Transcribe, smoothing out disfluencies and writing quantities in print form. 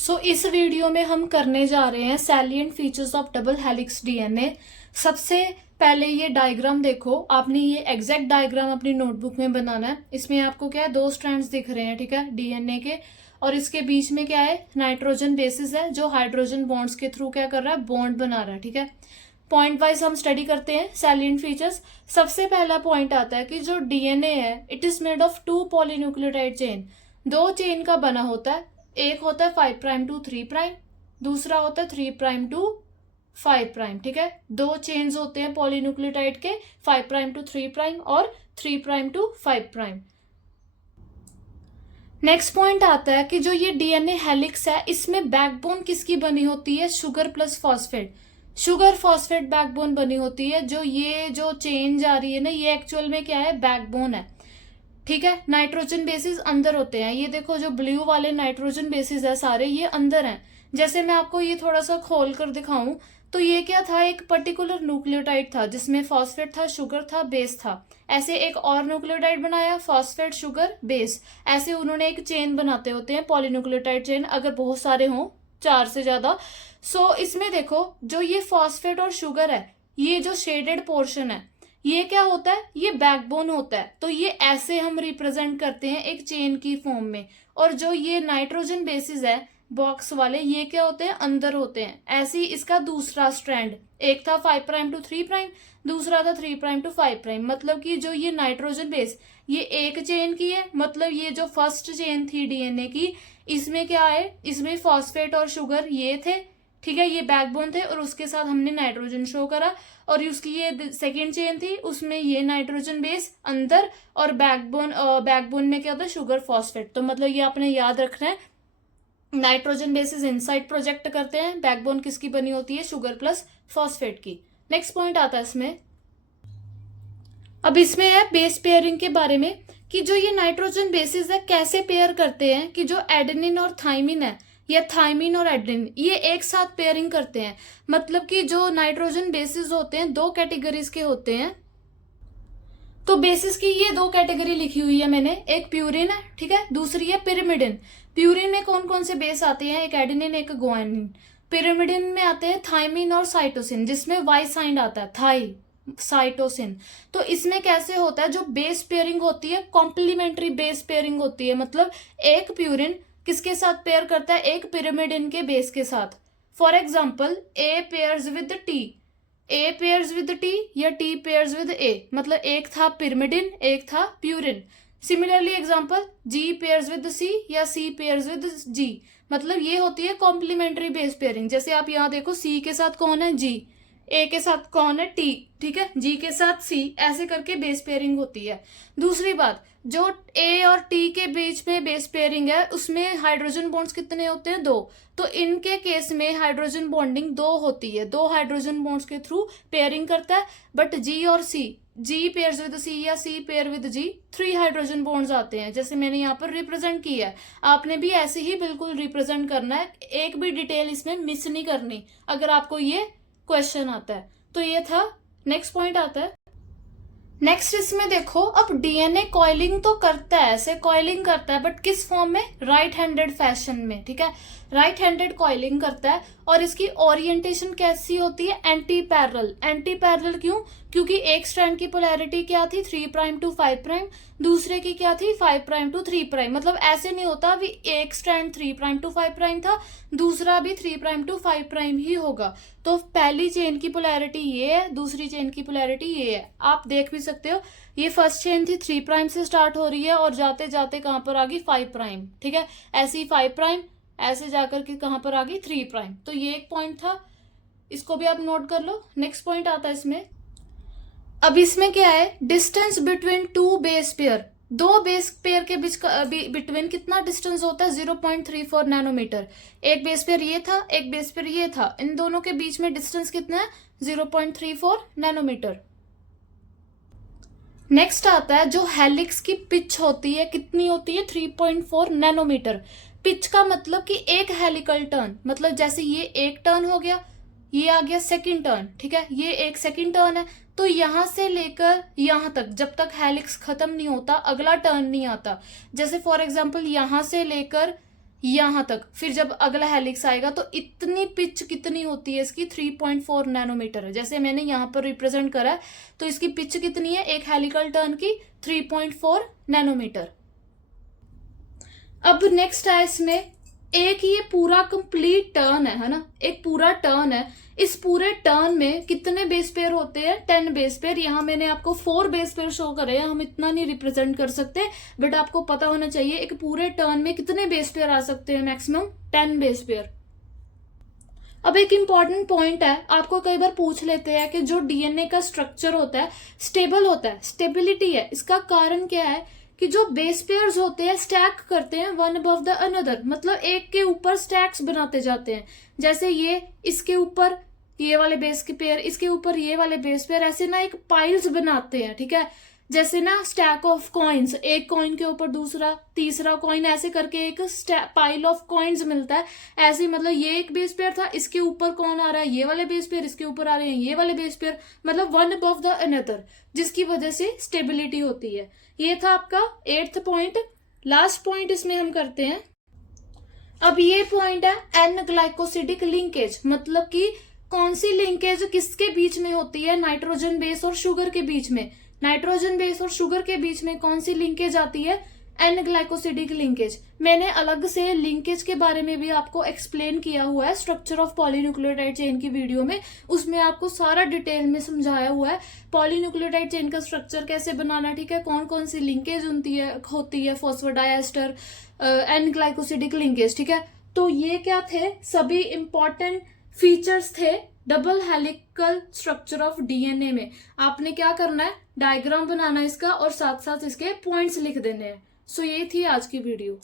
इस वीडियो में हम करने जा रहे हैं salient features of double helix DNA. सबसे पहले ये डायग्राम देखो, आपने ये एग्जैक्ट डायग्राम अपनी नोटबुक में बनाना है। इसमें आपको क्या है, दो स्ट्रैंड्स दिख रहे हैं, ठीक है, डीएनए के। और इसके बीच में क्या है, नाइट्रोजन बेसिस है जो हाइड्रोजन बॉन्ड्स के थ्रू क्या कर रहा है, बॉन्ड बना रहा है, ठीक है। पॉइंट वाइज हम स्टडी करते हैं सैलिएंट फीचर्स। सबसे पहला पॉइंट आता है कि जो डीएनए है it is made of 2 polynucleotide chain. दो चेन का बना होता है। एक होता है 5 प्राइम टू 3 प्राइम, दूसरा होता है 3 प्राइम टू 5 प्राइम, ठीक है। दो चेन्स होते हैं पॉलीन्यूक्लियोटाइड के, 5 प्राइम टू 3 प्राइम और 3 prime to 5 prime. Next point आता है कि जो ये डीएनए हेलिक्स है इसमें बैकबोन किसकी बनी होती है, sugar plus phosphate. Sugar phosphate backbone बनी होती है। जो चेन जा रही है ना, ये एक्चुअल में क्या है, बैकबोन है, ठीक है। नाइट्रोजन बेसिस अंदर होते हैं। ये देखो जो ब्लू वाले नाइट्रोजन बेसिस है सारे, ये अंदर हैं। जैसे मैं आपको ये थोड़ा सा खोल कर दिखाऊं तो ये क्या था, एक पर्टिकुलर न्यूक्लियोटाइड था जिसमें फॉस्फेट था, शुगर था, बेस था। ऐसे एक और न्यूक्लियोटाइड बनाया, फॉस्फेट, शुगर, बेस। ऐसे उन्होंने एक चेन बनाते होते हैं, पॉलीन्यूक्लियोटाइड चेन, अगर बहुत सारे हों, 4 से ज्यादा। इसमें देखो जो ये फॉस्फेट और शुगर है, ये जो शेडेड पोर्शन है, ये क्या होता है, ये बैकबोन होता है। तो ये ऐसे हम रिप्रेजेंट करते हैं एक चेन की फॉर्म में। और जो ये नाइट्रोजन बेसिस है बॉक्स वाले, ये क्या होते हैं, अंदर होते हैं। ऐसे ही इसका दूसरा स्ट्रैंड, एक था 5 प्राइम टू 3 प्राइम, दूसरा था 3 प्राइम टू 5 प्राइम। मतलब कि जो ये नाइट्रोजन बेस, ये एक चेन की है। मतलब ये जो फर्स्ट चेन थी डीएनए की, इसमें क्या है, इसमें फॉस्फेट और शुगर ये थे, ठीक है, ये बैकबोन थे। और उसके साथ हमने नाइट्रोजन शो करा। और उसकी ये सेकेंड चेन थी, उसमें ये नाइट्रोजन बेस अंदर, और बैकबोन में क्या होता है, शुगर फॉस्फेट। तो मतलब ये आपने याद रखना है, नाइट्रोजन बेसिस इनसाइड प्रोजेक्ट करते हैं, बैकबोन किसकी बनी होती है, शुगर प्लस फॉस्फेट की। नेक्स्ट पॉइंट आता है इसमें। अब इसमें है बेस पेयरिंग के बारे में, कि जो ये नाइट्रोजन बेसिस है कैसे पेयर करते हैं, कि जो एडेनिन और थाइमिन है, या थाइमिन और एडेनिन, ये एक साथ पेयरिंग करते हैं। मतलब कि जो नाइट्रोजन बेसिस होते हैं दो कैटेगरीज के होते हैं। तो बेसिस की ये दो कैटेगरी लिखी हुई है मैंने, एक प्यूरिन है, ठीक है, दूसरी है पिरिमिडिन। प्यूरिन में कौन कौन से बेस आते हैं, एक एडेनिन, एक गुआनिन। पिरिमिडिन में आते हैं थाइमिन और साइटोसिन, जिसमें वाई साइंड आता है, थाई साइटोसिन। तो इसमें कैसे होता है, जो बेस पेयरिंग होती है कॉम्प्लीमेंट्री बेस पेयरिंग होती है। मतलब एक प्यूरिन किसके साथ पेयर करता है, एक पिरामिडिन के बेस के साथ। For example A pairs with T, A pairs with T, या टी पेयर्स विद ए। मतलब एक था पिरामिडिन, एक था purine. Similarly example, G pairs with C, या सी पेयर्स विद जी। मतलब ये होती है कॉम्प्लीमेंट्री बेस पेयरिंग। जैसे आप यहाँ देखो, सी के साथ कौन है, जी, ए के साथ कौन है, टी, ठीक है, जी के साथ सी, ऐसे करके बेस पेयरिंग होती है। दूसरी बात, जो ए और टी के बीच में बेस पेयरिंग है उसमें हाइड्रोजन बॉन्ड्स कितने होते हैं, 2। तो इनके केस में हाइड्रोजन बॉन्डिंग 2 होती है, 2 हाइड्रोजन बॉन्ड्स के थ्रू पेयरिंग करता है। बट जी और सी, जी पेयर्स विद सी या C pair with G, 3 hydrogen bonds आते हैं, जैसे मैंने यहाँ पर रिप्रेजेंट किया है। आपने भी ऐसे ही बिल्कुल रिप्रेजेंट करना है, एक भी डिटेल इसमें मिस नहीं करनी अगर आपको ये क्वेश्चन आता है। तो ये था। नेक्स्ट पॉइंट आता है। नेक्स्ट इसमें देखो, अब डीएनए कॉइलिंग तो करता है, ऐसे कॉइलिंग करता है, बट किस फॉर्म में, राइट हैंडेड फैशन में, ठीक है, राइट हैंडेड कॉइलिंग करता है। और इसकी ओरिएंटेशन कैसी होती है, एंटी पैरेलल। एंटी पैरेलल क्यों, क्योंकि एक स्ट्रैंड की पोलैरिटी क्या थी, 3 प्राइम टू 5 प्राइम, दूसरे की क्या थी, 5 प्राइम टू 3 प्राइम। मतलब ऐसे नहीं होता अभी एक स्ट्रैंड 3 प्राइम टू 5 प्राइम था, दूसरा भी 3 प्राइम टू 5 प्राइम ही होगा। तो पहली चेन की पोलैरिटी ये है, दूसरी चेन की पोलैरिटी ये है। आप देख भी सकते हो, ये फर्स्ट चेन थी 3 प्राइम से स्टार्ट हो रही है और जाते जाते कहां पर आ गई, 5 प्राइम, ठीक है। ऐसे ही 5 प्राइम, ऐसे जाकर के कहां पर आ गई, 3 प्राइम। तो ये एक पॉइंट था, इसको भी आप नोट कर लो। नेक्स्ट पॉइंट आता है इसमें। अब इसमें क्या है, डिस्टेंस बिटवीन 2 बेस पेयर, दो बेस पेयर के बीच बिटवीन कितना डिस्टेंस होता है, 0.34 नैनोमीटर। एक बेस पेयर ये था, एक बेस पेयर ये था, इन दोनों के बीच में डिस्टेंस कितना है, 0.34 नैनोमीटर। नेक्स्ट आता है, जो हेलिक्स की पिच होती है कितनी होती है, 3.4 नैनोमीटर। पिच का मतलब कि एक हेलिकल टर्न, मतलब जैसे ये एक टर्न हो गया, ये आ गया सेकंड टर्न, ठीक है, ये एक सेकंड टर्न है। तो यहां से लेकर यहां तक, जब तक हेलिक्स खत्म नहीं होता अगला टर्न नहीं आता। जैसे फॉर एग्जांपल यहां से लेकर यहां तक, फिर जब अगला हेलिक्स आएगा तो इतनी पिच कितनी होती है इसकी, 3.4 नैनोमीटर है। जैसे मैंने यहां पर रिप्रेजेंट करा है, तो इसकी पिच कितनी है एक हेलिकल टर्न की, 3.4 नैनोमीटर। अब नेक्स्ट है इसमें, एक ये पूरा कंप्लीट टर्न है ना, एक पूरा टर्न है। इस पूरे टर्न में कितने बेस पेयर होते हैं, 10 बेस पेयर। यहाँ मैंने आपको 4 बेस पेयर शो करे हैं, हम इतना नहीं रिप्रेजेंट कर सकते, बट आपको पता होना चाहिए एक पूरे टर्न में कितने बेस पेयर आ सकते हैं, मैक्सिमम 10 बेस पेयर। अब एक इंपॉर्टेंट पॉइंट है, आपको कई बार पूछ लेते हैं कि जो डीएनए का स्ट्रक्चर होता है स्टेबल होता है, स्टेबिलिटी है, इसका कारण क्या है कि जो बेस पेयर्स होते हैं स्टैक करते हैं वन अबव द अनदर, मतलब एक के ऊपर स्टैक्स बनाते जाते हैं। जैसे ये इसके ऊपर ये वाले बेस के पेयर, इसके ऊपर ये वाले बेस पेयर, ऐसे ना एक पाइल्स बनाते हैं, ठीक है। जैसे ना स्टैक ऑफ कॉइन्स, एक कॉइन के ऊपर दूसरा तीसरा कॉइन, ऐसे करके एक पाइल ऑफ कॉइन्स मिलता है। ऐसे मतलब ये एक बेस पेयर था, इसके ऊपर कौन आ रहा है, ये वाले बेस पेयर, इसके ऊपर आ रहे हैं ये वाले बेस पेयर, मतलब वन अबव द अनदर, जिसकी वजह से स्टेबिलिटी होती है। ये था आपका 8th पॉइंट। लास्ट पॉइंट इसमें हम करते हैं, अब ये पॉइंट है एन ग्लाइकोसिडिक लिंकेज, मतलब कि कौन सी लिंकेज किसके बीच में होती है, नाइट्रोजन बेस और शुगर के बीच में। नाइट्रोजन बेस और शुगर के बीच में कौन सी लिंकेज आती है, एन ग्लाइकोसिडिक लिंकेज। मैंने अलग से लिंकेज के बारे में भी आपको एक्सप्लेन किया हुआ है स्ट्रक्चर ऑफ पॉलीन्यूक्लियोटाइड चेन की वीडियो में, उसमें आपको सारा डिटेल में समझाया हुआ है पॉलीन्यूक्लियोटाइड चेन का स्ट्रक्चर कैसे बनाना, ठीक है, कौन कौन सी लिंकेज होती है फॉस्फोडाइएस्टर एन ग्लाइकोसिडिक लिंकेज, ठीक है। तो ये क्या थे, सभी इंपॉर्टेंट फीचर्स थे double helical structure of DNA में। आपने क्या करना है, डायग्राम बनाना है इसका और साथ साथ इसके पॉइंट्स लिख देने हैं। सो ये थी आज की वीडियो।